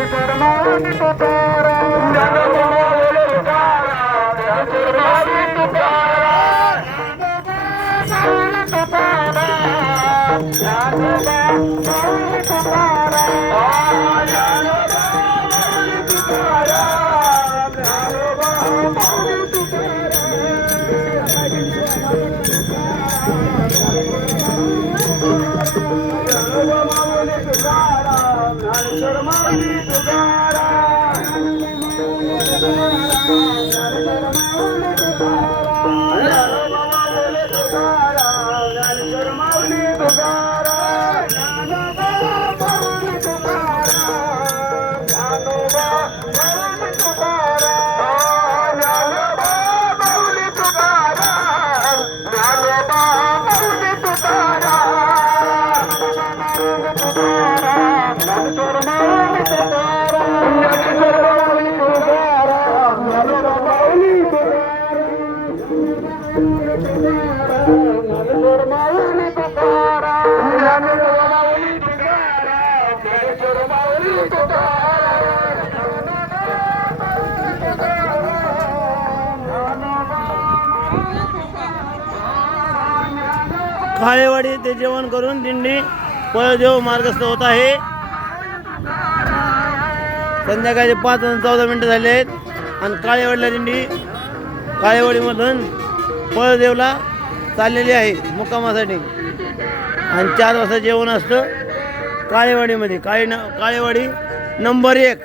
ಹರಿಪರಮಾಧಿಪತಾರ काळेवाडी ते जेवण करून दिंडी पळदेव मार्गस्थ होत आहे. संध्याकाळचे पाच चौदा मिनटं झाले आहेत. आणि काळेवाडीला दिंडी काळेवाडीमधून पळदेवला चाललेली आहे मुक्कामासाठी. आणि चार वाजता जेवण असतं. काळेवाडीमध्ये. काळे न काळेवाडी नंबर एक.